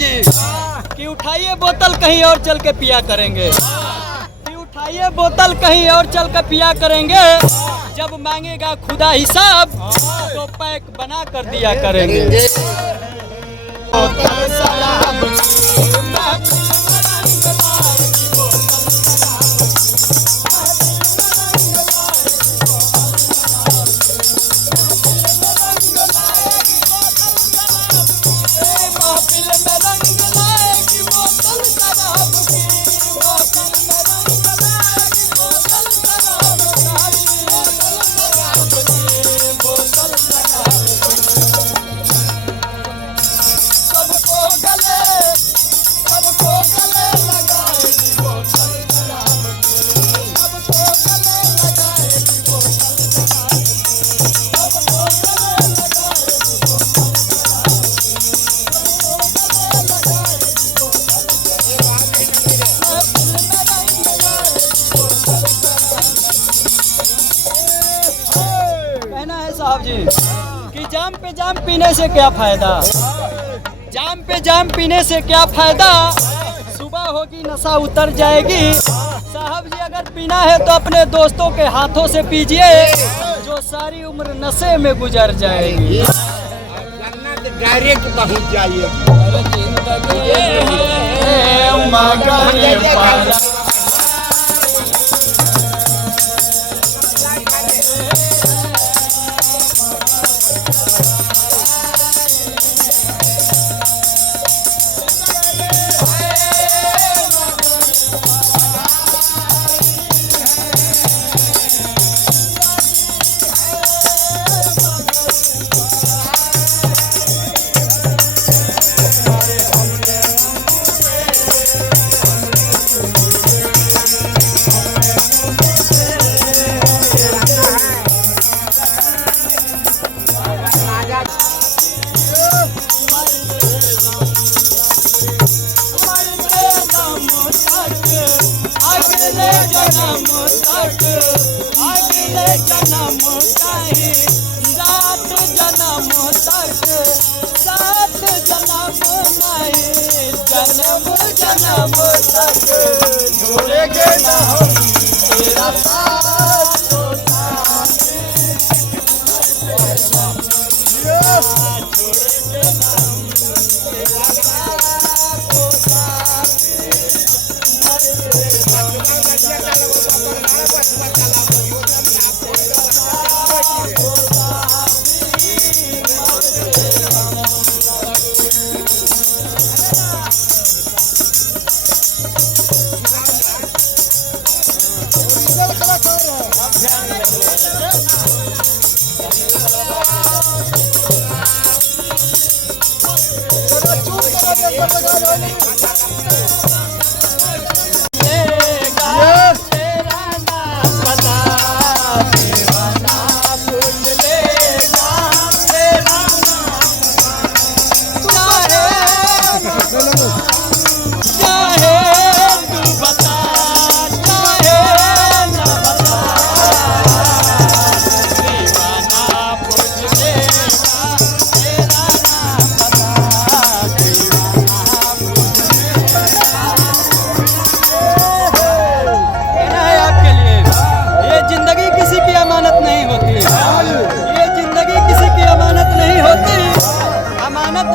जी कि उठाइए बोतल कहीं और चल के पिया करेंगे, कि उठाइए बोतल कहीं और चल के पिया करेंगे, जब मांगेगा खुदा हिसाब तो पैक बना कर दिया करेंगे। साहब जी कि जाम पे जाम पीने से क्या फायदा, जाम पे जाम पीने से क्या फायदा, सुबह होगी नशा उतर जाएगी। साहब जी अगर पीना है तो अपने दोस्तों के हाथों से पीजिए, जो सारी उम्र नशे में गुजर जाएगी। डायरेक्ट पहुंच जाइए। अगले जन्म तक, अगले जन्म कहीं, सात जन्म तक, सात जन्म नहीं, जन्म जन्म तक छोड़ेंगे न हम तेरा साथ तो साथ, छोड़ेंगे न हम तेरा साथ तो साथ।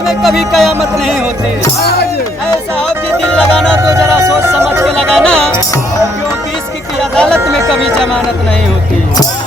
में कभी कयामत नहीं होती। ऐसा आप जी दिल लगाना तो जरा सोच समझ के लगाना, क्योंकि इसकी अदालत में कभी जमानत नहीं होती।